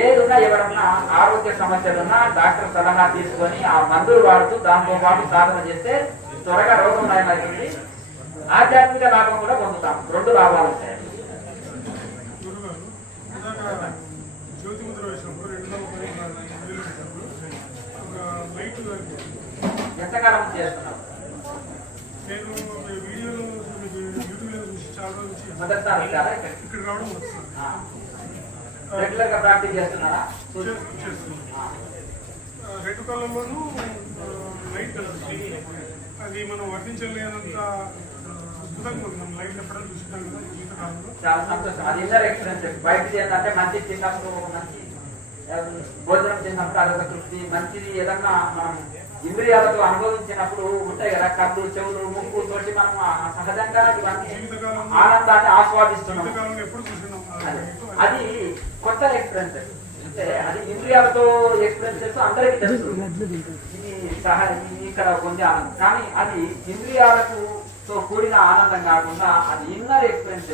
ఏదున్నా ఎవరన్నా ఆరోగ్య సమస్యలున్నా డాక్టర్ సలహా తీసుకొని ఆ మందులు వాడుతూ దాంతో పాటు సాధన చేస్తే త్వరగా రోగం నయమవుతుంది, ఆధ్యాత్మిక లాభం కూడా పొందుతాం. 2 లాభాలు ఉంటాయి. ఎంతకాలం చేస్తున్నాం? మొదటిసారి రెగ్యులర్ గా ప్రాక్టీస్ చేస్తున్నారా? రెండు కాలంలోనూ లైట్ అది మనం వర్తించలేనంత అద్భుతంగా ఉంది. మనం లైట్ ఎప్పుడైనా చూసుకుంటాం కదా జీవితకాలంలో. చాలా సంతోషం. అది ఇన్నర్ ఎక్స్పీరియన్స్. బయట ఏంటంటే మంచి తిన్నప్పుడు, మంచి భోజనం చేసినప్పుడు అదొక తృప్తి. మంచిది ఏదన్నా మనం ఇంద్రియాలతో అనుభవించినప్పుడు ఉంటాయి కదా, కళ్ళు, చెవులు, ముక్కు తోటి మనం సహజంగా ఇవన్నీ ఆనందాన్ని ఆస్వాదిస్తున్నాం. అది కొత్త ఎక్స్పీరియన్స్, అంటే అది ఇంద్రియాలతో ఎక్స్పీరియన్స్ అందరికీ తెలుసు. ఇక్కడ కొంచెం ఆనందం, కానీ అది ఇంద్రియాలకు కూడిన ఆనందం కాకుండా అది ఇన్నర్ ఎక్స్పీరియన్స్.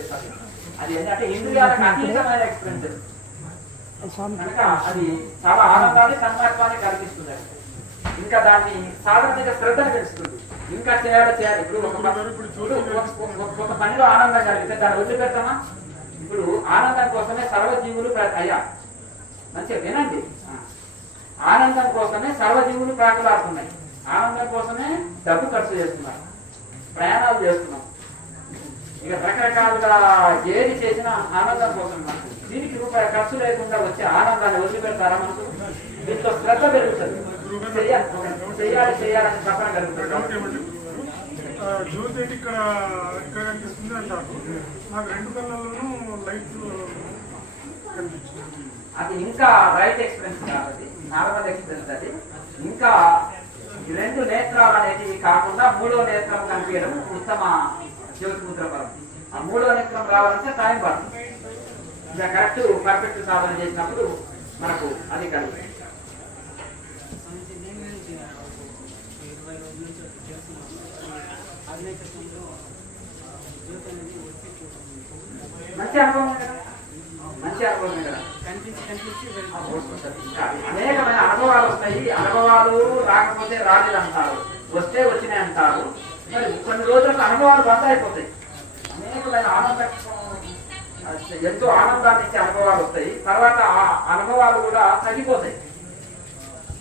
అది ఏంటంటే ఇంద్రియాలకు అతీతమైన ఎక్స్పీరియన్స్ కనుక అది చాలా ఆనందాన్ని, సన్మాత్వాన్ని కలిగిస్తుంది. ఇంకా దాన్ని సాధారణంగా శ్రద్ధను పెంచుతుంది. ఇంకా చేయాలి. ఇప్పుడు ఒక పనిలో ఆనందం కలిగితే దాన్ని వదిలిపెడతామా? ఇప్పుడు ఆనందం కోసమే సర్వజీవులు అయ్యా మంచిగా వినండి, ఆనందం కోసమే సర్వజీవులు ప్రాకులాడుతున్నాయి. ఆనందం కోసమే డబ్బు ఖర్చు చేస్తున్నారు, ప్రయాణాలు చేస్తున్నాం, ఇక రకరకాలుగా ఏది చేసినా ఆనందం కోసం. దీనికి రూపాయి ఖర్చు లేకుండా వచ్చే ఆనందాన్ని వదిలిపెడతారా? మనకు దీంట్లో శ్రద్ధ పెరుగుతుంది, చేయాలని తప్పన కలుగుతుంది. జ్యోతి ఏంటి ఇక్కడ ఇక్కడ కనిపిస్తుంది అంటారు, నాకు రెండు కళ్ళలోనూ లైట్ కనిపించింది. అది ఇంకా రైట్ ఎక్స్పీరియన్స్ కాదు, అది నార్మల్ ఎక్స్పీరియన్స్. అది ఇంకా రెండు నేత్రాలు అనేది కాకుండా మూడో నేత్రం కనిపించడం ఉత్తమ జ్యోతిపుత్ర ఫలం. ఆ మూడో నేత్రం రావాలంటే టైం పడుతుంది. ఇంకా కరెక్ట్ పర్ఫెక్ట్ సాధన చేసినప్పుడు మనకు అది కలుగుతుంది. మంచి అనుభవం కదా, మంచి అనుభవమే కదా. అనేకమైన అనుభవాలు వస్తాయి. అనుభవాలు రాకపోతే రాలేదంటారు, వస్తే వచ్చినాయి అంటారు. మరి కొన్ని రోజులకు అనుభవాలు బంద్ అయిపోతాయి. అనేకమైన ఎంతో ఆనందాన్ని ఇచ్చే అనుభవాలు వస్తాయి. తర్వాత ఆ అనుభవాలు కూడా తగ్గిపోతాయి.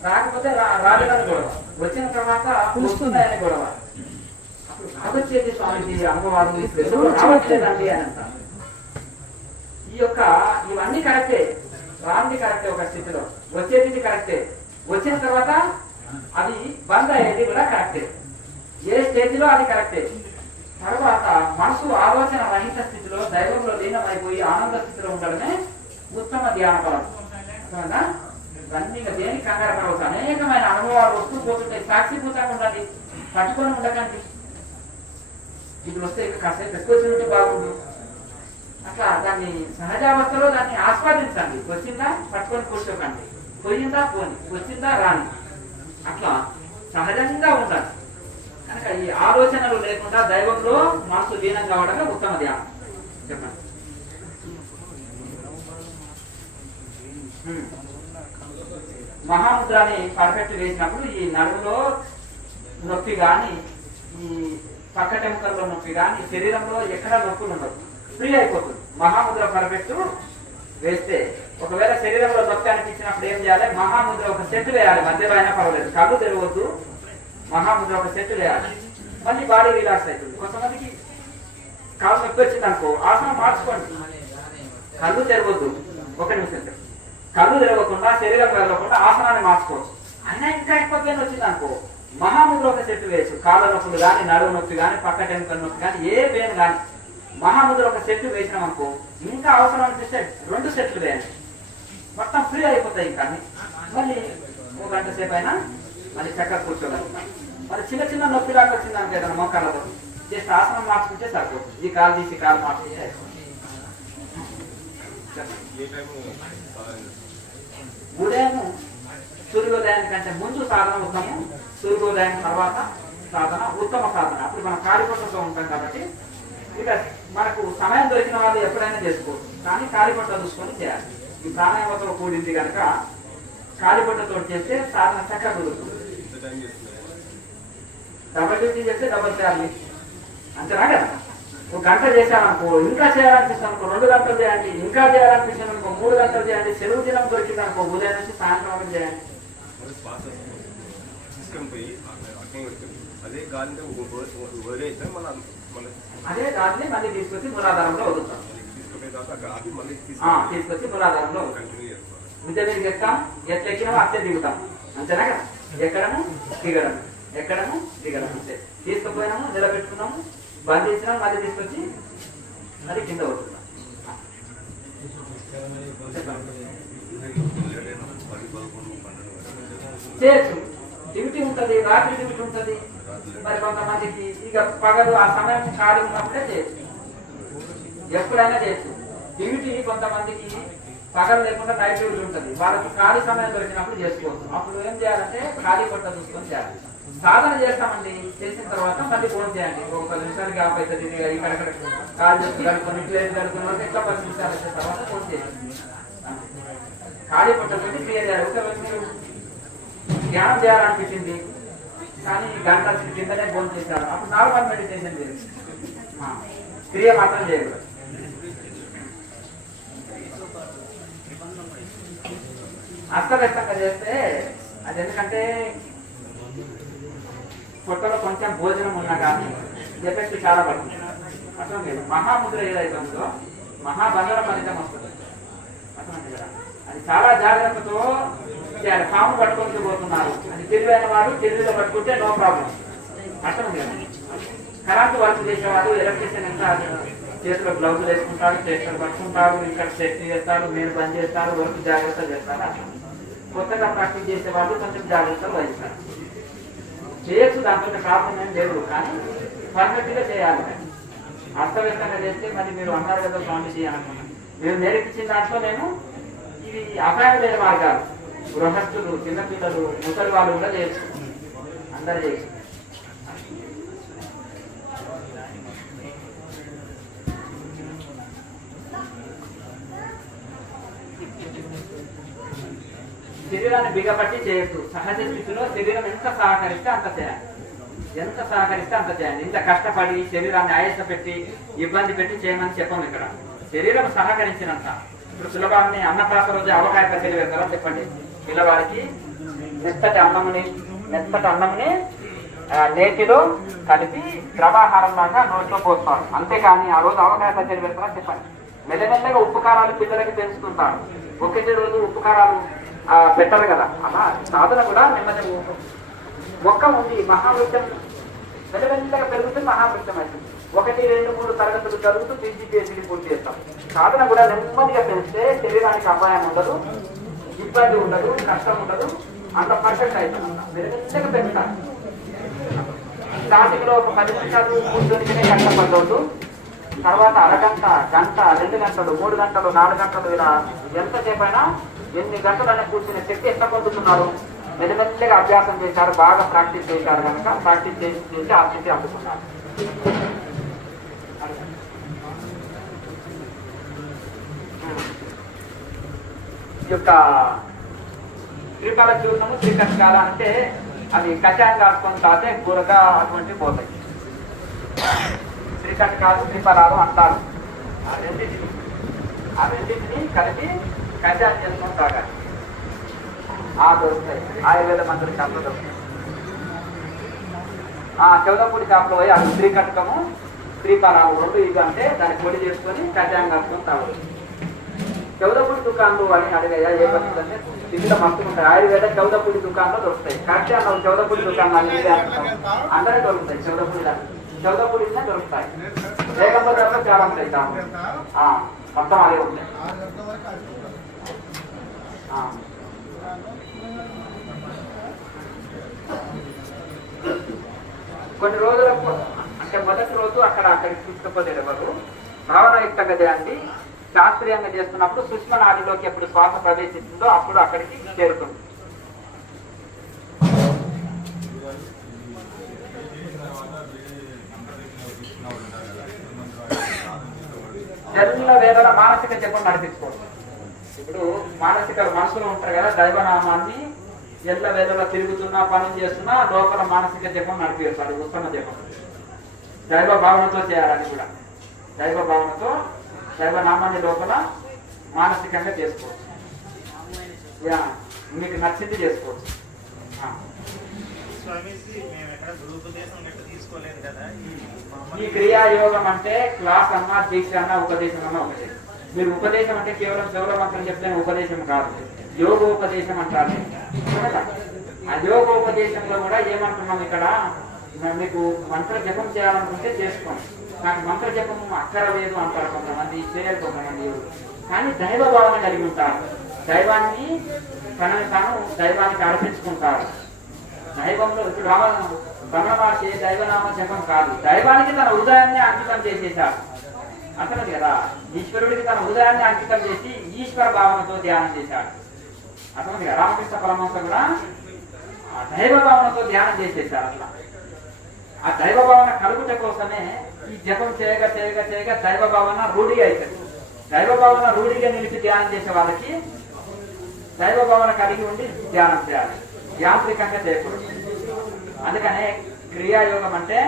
రాకపోతే రాలేదని గొడవ, వచ్చిన తర్వాత వస్తున్నాయని గొడవ. అప్పుడు రావచ్చేది స్వామిజీ అనుభవాలు రావట్లేదండి అని అంటారు. ఈ యొక్క ఇవన్నీ కరెక్టే, రాంది కరెక్టే ఒక స్థితిలో, వచ్చేది కరెక్టే, వచ్చిన తర్వాత అది బంద్ అయ్యేది కూడా కరెక్టే. ఏ స్టేజ్లో అది కరెక్టే. తర్వాత మనసు ఆలోచన రహిత స్థితిలో దైవంలో లీనమైపోయి ఆనంద స్థితిలో ఉండడమే ఉత్తమ ధ్యాన ఫలం. ఇవన్నీ దేనికి కంగారు పడవచ్చు. అనేకమైన అనుభవాలు వస్తూ పోతుంటాయి. సాక్షిభూతంగా ఉండండి, పట్టుకొని ఉండకండి. ఇప్పుడు వస్తే కాసేపు ఎక్కువ తింటే బాగుండు, అట్లా దాన్ని సహజావస్థలో దాన్ని ఆస్వాదించండి. వచ్చిందా పట్టుకొని కూర్చోకండి, పోయిందా పోని, వచ్చిందా రాని, అట్లా సహజంగా ఉండాలి. కనుక ఈ ఆలోచనలు లేకుండా దైవంలో మనసు లీనం కావడమే ఉత్తమ ధ్యానం. చెప్పండి. మహాముద్రాన్ని పర్ఫెక్ట్ వేసినప్పుడు ఈ నడుములో నొప్పి కానీ, ఈ పక్కటెముకల్లో నొప్పి కానీ, శరీరంలో ఎక్కడ నొప్పులు ఉండవు, ఫ్రీ అయిపోతుంది. మహాముద్ర పర్ఫెక్ట్ వేస్తే ఒకవేళ శరీరంలో నొప్పి అనిపించినప్పుడు ఏం చేయాలి? మహాముద్ర ఒక సెట్ వేయాలి. మధ్యలో అయినా పర్వాలేదు, కళ్ళు తెరవద్దు. మహాముద్ర ఒక సెట్ వేయాలి. మళ్ళీ బాడీ రిలాక్స్ అవుతుంది. కొంతమందికి కాలు నొప్పి వచ్చింది అనుకో, ఆసనం మార్చుకోండి. కళ్ళు తెరవద్దు, ఒక నిమిషం. కళ్ళు తెరవకుండా శరీరం కదలకుండా ఆసనాన్ని మార్చుకోవచ్చు. అయినా ఇంకా ఎక్కువ పెయిన్ వచ్చింది అనుకో, మహాముద్ర ఒక సెట్ వేయచ్చు. కాళ్ళ నొప్పులు కానీ, నడువు నొప్పి కానీ, పక్క టెంకల నొప్పి కానీ, ఏ పెయిన్ కానీ మహాముద్ర ఒక సెట్ వేసినాం అనుకో, ఇంకా అవసరం అనిపిస్తే 2 సెట్లు వేయండి, మొత్తం ఫ్రీ అయిపోతాయి. ఇంకా మళ్ళీ 1 గంట సేపు అయినా మళ్ళీ చక్కగా కూర్చోగలుగుతాం. మరి చిన్న చిన్న నొప్పి దాకా వచ్చింది అనుకో, ఏదైనా మోకాళ్ళతో జస్ట్ ఆసనం మార్చుకుంటే సరిపోతుంది. ఈ కాలు తీసి కాలు మార్చుకుంటే ఉదయం సూర్యోదయానికి కంటే ముందు సాధన ఉత్తమం, సూర్యోదయం తర్వాత సాధన ఉత్తమ సాధన. అప్పుడు మనం కాలిపట్టతో ఉంటాం కాబట్టి ఇక మనకు సమయం దొరికిన వాళ్ళు ఎప్పుడైనా చేసుకోవచ్చు, కానీ కాలిపట్ట చూసుకొని చేయాలి. ఈ ప్రాణాయామతో కూడింది కనుక కాలిపట్టతో చేస్తే సాధన చక్కగా కుదురుతుంది. డబల్ డ్యూటీ చేస్తే డబల్ చేయాలి అంతేనా కదా. 1 గంట చేశారనుకో, ఇంకా చేయాలనిపిస్తుంది అనుకో 2 గంటలు చేయండి, ఇంకా చేయాలనిపిస్తుంది అనుకో 3 గంటలు చేయండి. సెలవు దినం దొరికింది అనుకో ఉదయం నుంచి సాయంత్రం వరకు చేయండి. అదే గాలిని మళ్ళీ తీసుకొచ్చి మూలాధారంలో వదులుతాం. తీసుకొచ్చి మూలాధారంలో ఇంత మీరు ఎక్కాం, ఎట్లా ఎక్కినామో అట్లే దిగుతాం. అంతేనా కదా. ఎక్కడము దిగడం, ఎక్కడము దిగడం అంతే. తీసుకుపోయినాము, నిలబెట్టుకున్నాము, బంధించినాము, మళ్ళీ తీసుకొచ్చి అది కింద వదులుతాం. చేయొచ్చు, డ్యూటీ ఉంటుంది, రాత్రి డ్యూటీ ఉంటుంది. మరి కొంతమందికి ఇక పగలు ఆ సమయం ఖాళీ ఉన్నప్పుడే చేయొచ్చు, ఎప్పుడైనా చేయొచ్చు. డ్యూటీ కొంతమందికి పగలు లేకుండా నైట్ డ్యూటీ ఉంటుంది, వాళ్ళకి ఖాళీ సమయం దొరికినప్పుడు చేసుకోవచ్చు. అప్పుడు ఏం చేయాలంటే ఖాళీ పట్ట చూసుకొని చేయాలి. సాధన చేస్తామండి, చేసిన తర్వాత మళ్ళీ ఫోన్ చేయండి. ఒక 10 నిమిషాలు గ్యాప్ అవుతుంది, ఇక్కడ కాల్ చేసి కలుపుకొని ప్లేస్ కలుపుకున్న వరకు ఇట్లా 10 నిమిషాలు వచ్చిన తర్వాత ఫోన్ చేయండి. ఖాళీ పట్టకపోతే క్లియర్ చేయాలి. ఒకవేళ మీరు ధ్యానం చేయాలనిపించింది కానీ గంట కిందనే ఫోన్ చేశారు, అప్పుడు నార్మల్ మెడిటేషన్ చేయాలి, క్రియ మాత్రం చేయకూడదు. అస్తవ్యస్తంగా చేస్తే అది ఎందుకంటే పొట్టలో కొంచెం భోజనం ఉన్నా కానీ ఎఫెక్ట్ చాలా పడుతుంది. అర్థం లేదు, మహాముద్ర ఏదైతే ఉందో మహాబంధన ఫలితం వస్తుంది. అర్థమైంది కదా, అది చాలా జాగ్రత్తతో చేయాలి. పాము పట్టుకొని పోతున్నారు, అది తెలివైన వాడు తెలివిలో పట్టుకుంటే నో ప్రాబ్లం. అర్థం లేదు, కరెంటు వర్క్ చేసేవాడు ఎలక్ట్రీషియన్ ఎంత చేతిలో గ్లౌజులు వేసుకుంటాడు, చేతులు పట్టుకుంటాడు, ఇక్కడ సెట్ చేస్తాడు, మీరు బంద్ చేస్తారు, వర్క్ జాగ్రత్త చేస్తారు. కొత్తగా ప్రాక్టీస్ చేసే వాళ్ళు కొంచెం జాగ్రత్తలు వహిస్తారు. చేయొచ్చు, దాంట్లో ప్రాబ్లం ఏం లేదు, కానీ పర్ఫెక్ట్ గా చేయాలి. అస్తవ్యస్తంగా చేస్తే మరి మీరు అన్నారు కదా స్వామిజీ అనుకున్నాను. మీరు నేర్పించిన దాంట్లో నేను ఇవి అపాయమైన మార్గాలు, గృహస్థులు, చిన్నపిల్లలు, ముసలి వాళ్ళు కూడా చేయొచ్చు, అందరు చేయొచ్చు. శరీరాన్ని బిగపట్టి చేయొచ్చు. సహజ స్థితిలో శరీరం ఎంత సహకరిస్తే అంత చేయాలి, ఎంత సహకరిస్తే అంత చేయాలి. ఇంత కష్టపడి శరీరాన్ని ఆయాస పెట్టి ఇబ్బంది పెట్టి చేయమని చెప్పాము. ఇక్కడ శరీరం సహకరించినంత. ఇప్పుడు సులభాన్ని అన్నప్రాస రోజు అవకాయ పచ్చడి వేస్తారా చెప్పండి. పిల్లవాడికి మెత్తటి అన్నముని నేతిలో కలిపి ద్రవాహారం లాగా నోట్లో పోస్తారు, అంతేకాని ఆ రోజు అవకాయ పచ్చడి వేస్తారా చెప్పండి. మెల్లమెల్లగా ఉప్పు కారాలు పిల్లలకి తెలుసుకుంటారు. ఒకటి రోజు ఉప్పు కారాలు పెట్టరు కదా, అలా సాధన కూడా నెమ్మది. మొక్క ఉంది, మహావృక్షం మెల్లమెల్లగా పెరుగుతుంది, మహావృక్షం అవుతుంది. 1, 2, 3 తరగతులు జరుగుతూ PhD పూర్తి చేస్తాం. సాధన కూడా నెమ్మదిగా పెంచితే శరీరానికి అపాయం ఉండదు, ఇబ్బంది ఉండదు, కష్టం ఉండదు, అంత పర్ఫెక్ట్ అవుతుంది. మెల్లమెల్లగా పెంచుతారు. స్టార్టింగ్ లో ఒక 10 నిమిషాలు కూర్చొనికనే కష్టపడవద్దు. తర్వాత అరగంట, గంట, 2 గంటలు, 3 గంటలు, 4 గంటలు, ఇలా ఎంతసేపు అయినా ఎన్ని గంటలనే కూర్చునే శక్తి ఎంత పొందుతున్నారు. మెల్లమెల్లగా అభ్యాసం చేశారు, బాగా ప్రాక్టీస్ చేశారు కనుక ప్రాక్టీస్ చేసి ఆ స్థితి అందుకున్నారు. ఈ యొక్క శ్రీకాళ చూర్ణము, శ్రీకట్కాల అంటే అది కషాయం కాసుకొని తాతే కూరగా అటువంటివి పోతాయి. శ్రీకట్కాలు, శ్రీఫలాలు అంటారు. ఆ రెండింటిని కలిపి కషాయం చేసుకొని తాగాలి. దొరుకుతాయి ఆయుర్వేద మందుల షాప్లో దొరుకుతాయి. చెవులపూడి షాప్లో పోయి అది శ్రీకటకము, శ్రీఫలాలు 2 ఇవి అంటే దాన్ని పొడి చేసుకొని కషాయం కాసుకొని తాగదు. చెవులపూడి దుకాణాలు అని అడిగాయా ఏ పరిస్థితి అంటే ఇంట్లో మస్తు ఉంటాయి. ఆయుర్వేద చెవులపూడి దుకాణంలో దొరుకుతాయి. కషాయం చెవులపూడి దుకాణాలు అందరూ దొరుకుతాయి. చెవులపూడినే దొరుకుతాయి. లేకపోతే చాలా ఉంటాయి మొత్తం అదే ఉంటాయి. కొన్ని రోజులకు అంటే మొదటి రోజు అక్కడికి తీసుకుపోతే ఎవరు భావనాయుక్తంగా చేయండి. శాస్త్రీయంగా చేస్తున్నప్పుడు సుష్మ నాడిలోకి ఎప్పుడు శ్వాస ప్రవేశిస్తుందో అప్పుడు అక్కడికి చేరుతుంది. జన్మ వేదన మానసిక జపం నడిపించుకోండి. ఇప్పుడు మనసులో ఉంటారు కదా, దైవనామాన్ని ఎల్ల వేదలో తిరుగుతున్నా పనులు చేస్తున్నా లోపల మానసిక జపం నడిపిస్తాడు. ఉత్తమ జపం దైవ భావనతో చేయాలని కూడా, దైవ భావనతో దైవనామాన్ని లోపల మానసికంగా చేసుకోవచ్చు. మీకు నచ్చింది చేసుకోవచ్చు. ఈ క్రియాయోగం అంటే క్లాస్ అన్నా, దీక్ష అన్నా, ఉపదేశం అన్నా ఒకటే. మీరు ఉపదేశం అంటే కేవలం మంత్రం చెప్తే ఉపదేశం కాదు, యోగోపదేశం అంటారు. ఆ యోగోపదేశంలో కూడా ఏమంటున్నాం ఇక్కడ, మీకు మంత్ర జపం చేయాలనుకుంటే చేసుకోండి. నాకు మంత్ర జపం అక్కరలేదు అంటారు కొంతమంది, చేయరు కొంతమంది. కానీ దైవ భావన కలిగి ఉంటారు, దైవాన్ని తనని తాను దైవానికి అర్పించుకుంటారు. దైవంలో ఇప్పుడు రమణ మహర్షి దైవనామ జపం కాదు, దైవానికి తన హృదయాన్ని అంకితం చేసేశాడు. అర్థమైంది కదా. ఈశ్వరుడికి తన హృదయాన్ని అంకితం చేసి ఈశ్వర భావనతో ధ్యానం చేశాడు. అర్థమైంది కదా. రామకృష్ణ పరమహంస కూడా దైవ భావనతో ధ్యానం చేసేశారు. అట్లా ఆ దైవ భావన కలుగుట కోసమే ఈ జపం చేయగా చేయగా చేయగా దైవ భావన రూఢి అవుతుంది. దైవ భావన రూఢిగా నిలిపి ధ్యానం చేసే వాళ్ళకి దైవ భావన కలిగి ఉండి ధ్యానం చేయాలి, యాంత్రికంగా చేయకూడదు. అందుకనే క్రియాయోగం అంటే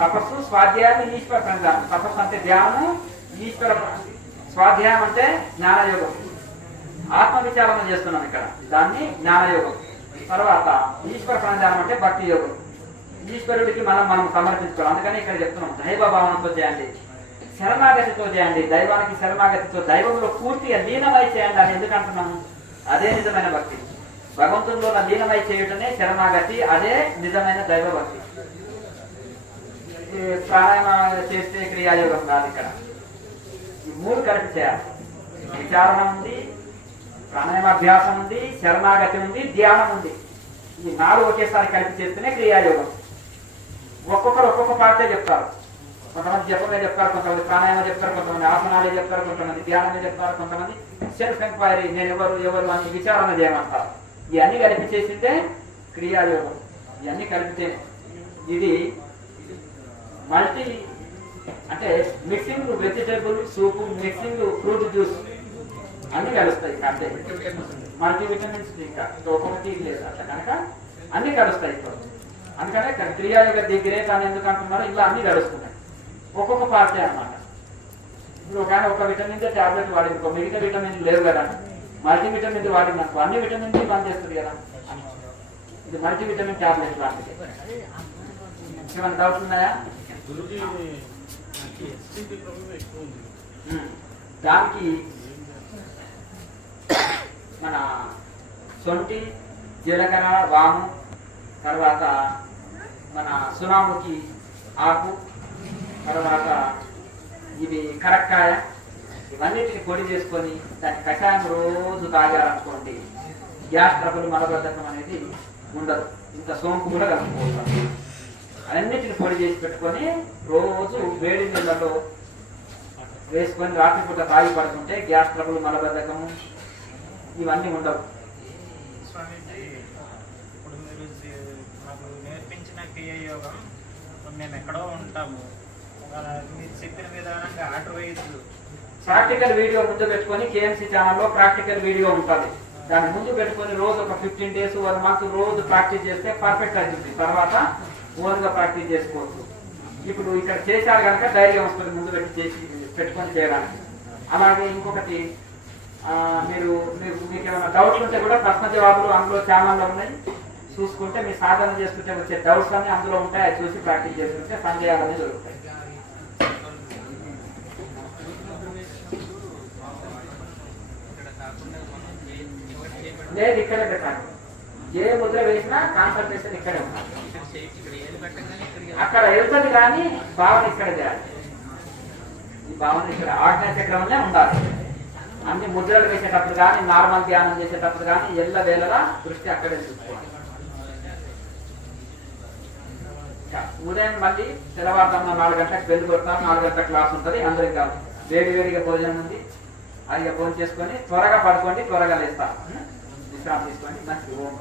తపస్సు, స్వాధ్యాయం, ఈశ్వర సంధానం. తపస్సు అంటే ధ్యానము, ఈశ్వర స్వాధ్యాయం అంటే జ్ఞానయోగం. ఆత్మ విచారణ చేస్తున్నాం ఇక్కడ, దాన్ని జ్ఞానయోగం. తర్వాత ఈశ్వర సంధానం అంటే భక్తి యోగం. ఈశ్వరుడికి మనం సమర్పించుకోవాలి. అందుకని ఇక్కడ చెప్తున్నాం దైవ భావనతో చేయండి, శరణాగతితో చేయండి, దైవానికి శరణాగతితో దైవంలో పూర్తిగా లీనమై చేయండి అని ఎందుకు అంటున్నాము? అదే నిజమైన భక్తి. భగవంతుల్లో లీనమై చేయటమే శరణాగతి, అదే నిజమైన దైవ భక్తి. ప్రాణాయామ చేస్తే క్రియాయోగం కాదు. ఇక్కడ ఈ మూడు కలిపి చేయాలి. విచారణ ఉంది, ప్రాణాయామాభ్యాసం ఉంది, శరణాగతి ఉంది, ధ్యానం ఉంది. ఈ నాలుగు ఒకేసారి కలిపి చేస్తేనే క్రియాయోగం. ఒక్కొక్కరు ఒక్కొక్క పార్టీ చెప్తారు. కొంతమంది జపమే చెప్తారు, కొంతమంది ప్రాణాయామ చెప్తారు, కొంతమంది ఆసనాలే చెప్తారు, కొంతమంది ధ్యానమే చెప్తారు, కొంతమంది సెల్ఫ్ ఎంక్వైరీ, నేను ఎవరు అని విచారణ చేయమంటారు. ఇవన్నీ కలిపి చేసిందే క్రియాయోగం. ఇవన్నీ కలిపితే ఇది మల్టీ అంటే mixing vegetable soup, mixing fruit juice అన్ని కలుస్తాయి. అంటే మల్టీవిటమిన్స్ ఇంకా ఒకటి లేదు అట్లా కనుక అన్ని కలుస్తాయి. ఇప్పుడు అందుకనే క్రియాయోగ దగ్గరే కానీ ఎందుకు అంటున్నారో ఇలా అన్ని కలుస్తున్నాయి. ఒక్కొక్క పార్టీ అన్నమాట. ఇప్పుడు ఒక ఒక విటమిన్ టాబ్లెట్ వాడింది, మిగతా విటమిన్ లేవు కదా, మల్టీవిటమిన్ వాడింది అనుకో, అన్ని విటమిన్ బంద్ చేస్తుంది కదా. ఇది మల్టీవిటమిన్ టాబ్లెట్ లాంటిది. ఏమైనా డౌట్స్ ఉన్నాయా? దానికి మన సొంటి, జీలకర్ర, వాము, తర్వాత మన సునాముకి ఆకు, తర్వాత ఇది కరక్కాయ, ఇవన్నిటిని పొడి చేసుకొని దాని కషాయం రోజు తాగారనుకోండి, గ్యాస్ ట్రబుల్, మలబద్ధకం అనేది ఉండదు. ఇంత సోంపు కూడా కలుపుకోవచ్చు. అన్నిటిని పొడి చేసి పెట్టుకొని రోజు వేడి నీళ్ళలో వేసుకొని రాత్రిపూట తాగి పడుతుంటే గ్యాస్ ట్రబుల్, మలబద్ధకము ఇవన్నీ ఉండవు. ఇప్పుడు మీరు నాకు నేర్పించిన క్రియాయోగం మేము ఎక్కడో ఉంటాము, మీరు చెప్పిన విధానంగా ఆర్డర్ వేయద్దు. ప్రాక్టికల్ వీడియో ముందు పెట్టుకొని కేఎంసీ ఛానల్లో ప్రాక్టికల్ వీడియో ఉంటుంది. దాన్ని ముందు పెట్టుకొని రోజు ఒక 15 days 1 month రోజు ప్రాక్టీస్ చేస్తే పర్ఫెక్ట్ అవుతుంది. తర్వాత ఓన్గా ప్రాక్టీస్ చేసుకోవచ్చు. ఇప్పుడు ఇక్కడ చేశారు కనుక ధైర్యం వస్తుంది ముందు పెట్టుకొని చేయడానికి. అలాగే ఇంకొకటి, మీకు ఏమైనా డౌట్లు ఉంటే కూడా ప్రశ్న జవాబులు అందులో ఛానల్లో ఉన్నాయి, చూసుకుంటే మీరు సాధన చేసుకుంటే వచ్చే డౌట్స్ అన్ని అందులో ఉంటాయి. అది చూసి ప్రాక్టీస్ చేసుకుంటే సందేహాలన్నీ దొరుకుతాయి. లేదు ఇక్కడే పెట్టాలి. ఏ ముద్ర వేసినా కాన్సన్ట్రేషన్ ఇక్కడే ఉండాలి. అక్కడ వెళ్తుంది కానీ భావన ఇక్కడ చేయాలి. ఈ భావన ఇక్కడ ఆజ్ఞా చక్రంలో ఉండాలి. అన్ని ముద్రలు వేసేటప్పుడు కానీ, నార్మల్ ధ్యానం చేసేటప్పుడు కానీ ఎల్ల వేళలా దృష్టి అక్కడే చూసుకోవాలి. ఉదయం మళ్ళీ తెల్లవారుజామున 4 గంటలకు వెళ్ళి కొడతాం. 4 గంటల క్లాస్ ఉంటుంది. అందరూ ఇంకా వేడిగా భోజనం ఉంది, అది భోజనం చేసుకొని త్వరగా పడుకోండి, త్వరగా లేస్తాం, విశ్రాంతి తీసుకోండి. మంచి ఓం